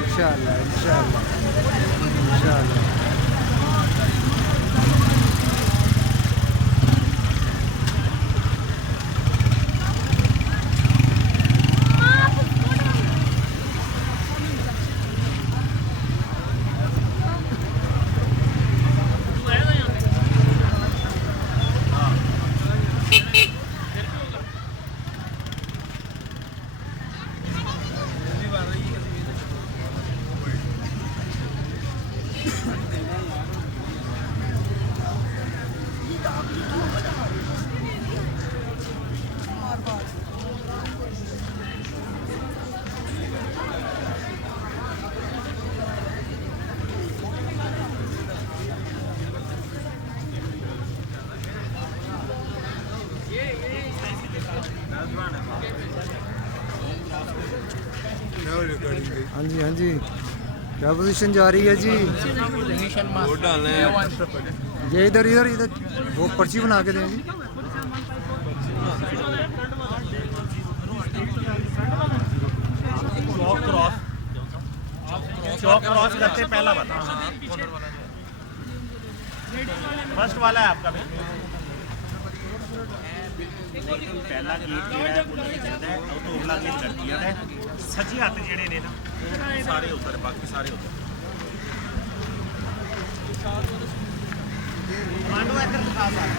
इंशाल्लाह इंशाल्लाह इंशाल्लाह। हाँ जी हाँ जी, क्या पोजीशन जा रही है जी? वोट डालना है। ये इधर इधर इधर वो पर्ची बना के दें जी। चौक क्रॉस करते पहला बता। फर्स्ट वाला है आपका पहला गीत है तो अगला गीत कर दिया है। सजी आते जेड़े ने ना सारे उधर, बाकी सारे उधर। मांडो इधर दिखा सारे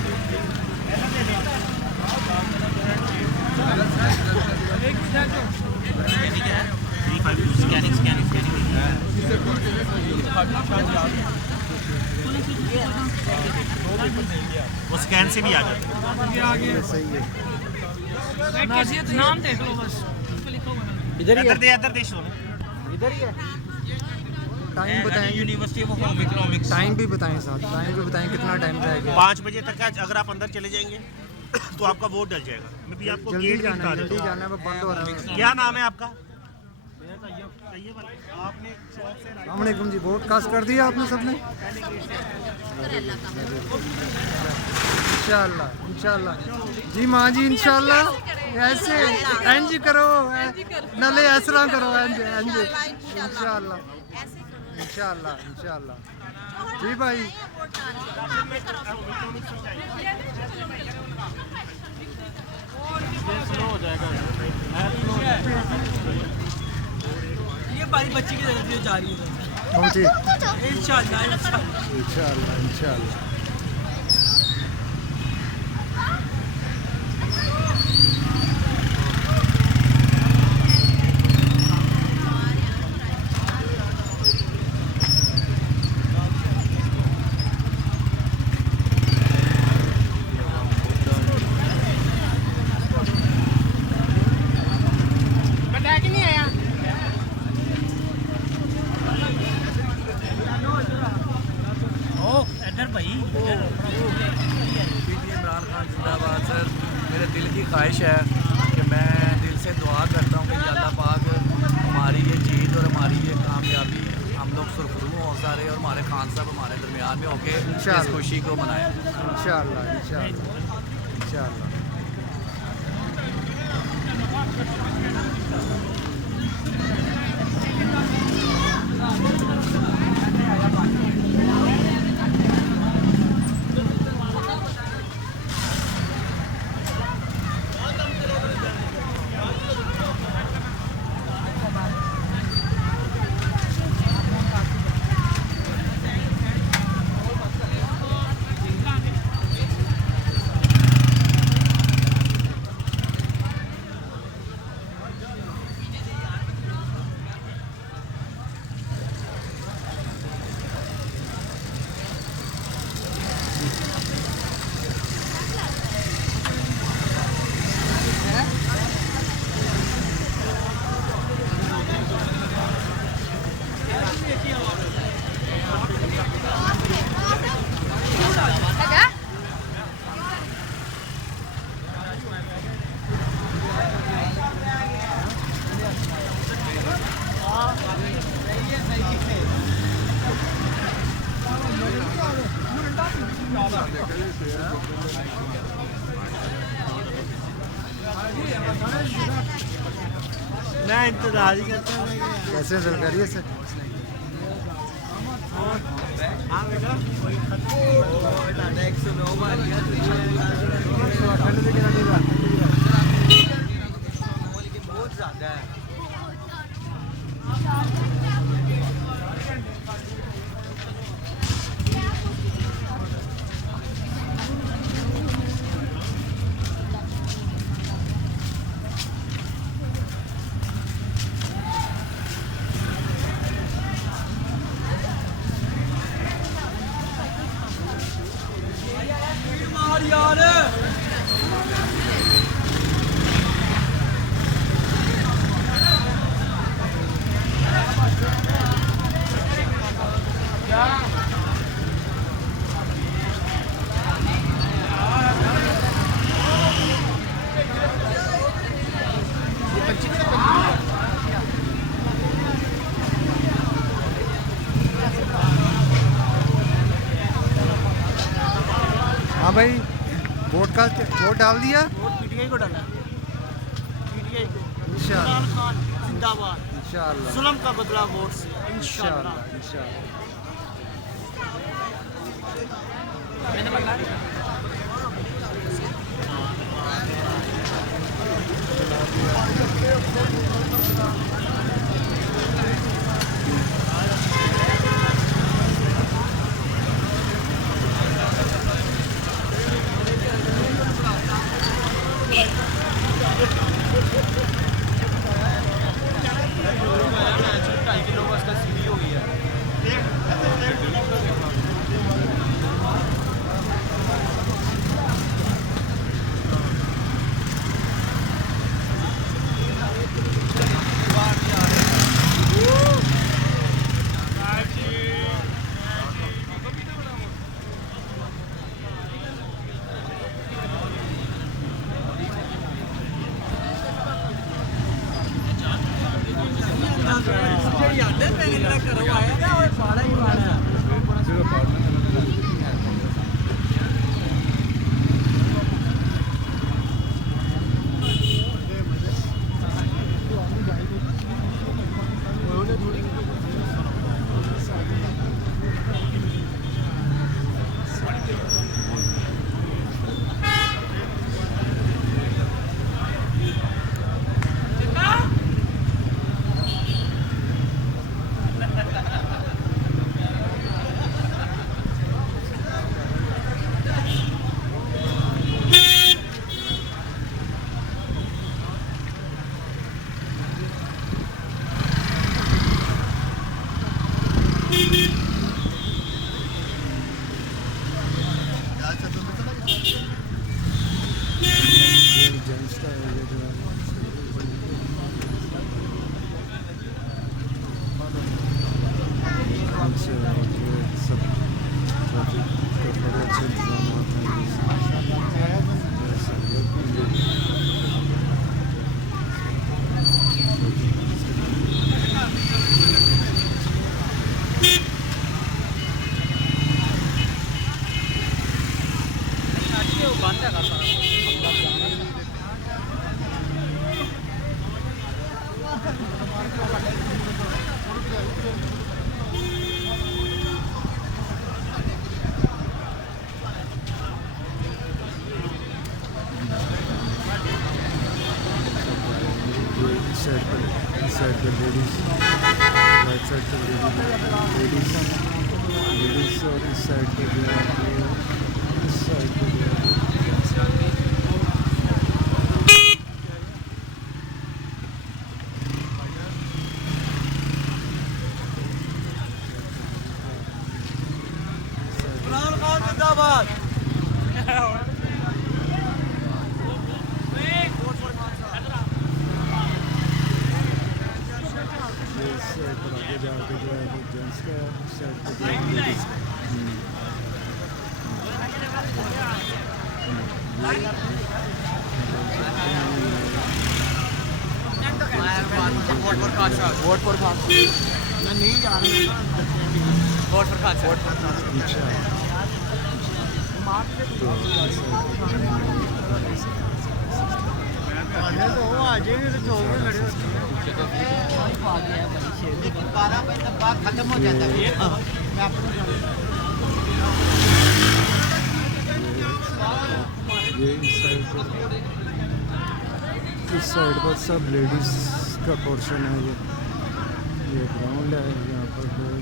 पहला दे दो। एक स्कैनिंग है 352 स्कैनिंग स्कैनिंग स्कैनिंग वो स्कैन से भी आ जाते हैं। सही है। नाम देख लो बस, इधर ही इधर देश इधर ही है। टाइम बताएं, university of home economics. Time भी बताएं साथ, टाइम भी बताएं कितना टाइम रहेगा। 5 बजे तक है। अगर आप अंदर चले जाएंगे तो आपका वोट डल जाएगा। मैं भी आपको जल्दी गेट जाना दिखा है, देता जल्दी हूं। जाना है, वो बंद हो रहा है। क्या नाम है आपका? आपने अस्सलामुअलैकुम जी, वोट कास्ट कर दिया आपने सबने? इंशाल्लाह इंशाल्लाह जी माँ जी, इंशाल्लाह ऐसे एंज करो, नले ऐसरा करो, एंज एंज इंशाल्लाह इंशाल्लाह इंशाल्लाह जी भाई। ये बारी बच्ची की जगह से जा रही है कौन सी? इंशाल्लाह इंशाल्लाह इंशाल्लाह इंशाल्लाह। इमरान खान जिंदाबाद सर। मेरे दिल की ख्वाहिश है कि मैं दिल से दुआ करता हूँ कि अल्लाह पाक हमारी ये जीत और हमारी ये कामयाबी हम लोग सुरखरू हों सारे, और हमारे खान साहब हमारे दरमियान में होके इस खुशी को मनाएं इंशाल्लाह इंशाल्लाह इंशाल्लाह। मैं इंतजार ही करता हूँ कैसे सरकारिए से हाँ बेटा बहुत ज़्यादा है यार हाँ भाई वोट डाल दिया वोट पीटीआई को डाला पीटीआई को इंशाल्लाह इमरान खान जिंदाबाद इंशाल्लाह जुल्म का बदला वोट से इंशाल्लाह इंशाल्लाह याद है मैंने तेरा करवाया था और पाड़ा ही पाड़ा side the ladies, right side the ladies, और इस side पे जो है इस side पे जो है इमरान खान जिंदाबाद वोट फॉर खान मैं नहीं जा रहा वोट फॉर खान तो वो आ जाएंगे तो चौक में खड़े होते हैं लेकिन 12 बजे तक बात खत्म हो जाता है मैं अपनी ये इस साइड पर सब लेडीज़ का पोर्शन है। ये ग्राउंड है, यहाँ पर लोग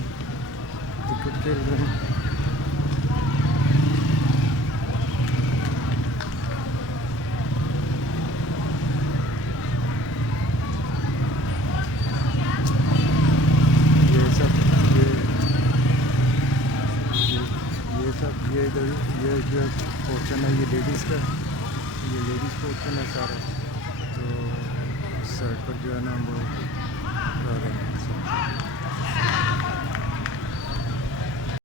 क्रिकेट खेल रहे हैं। ये इधर ये जो पोर्शन है ये लेडीज़ का, ये लेडीज़ पोर्शन है सारा। तो इस साइड पर जो है ना वो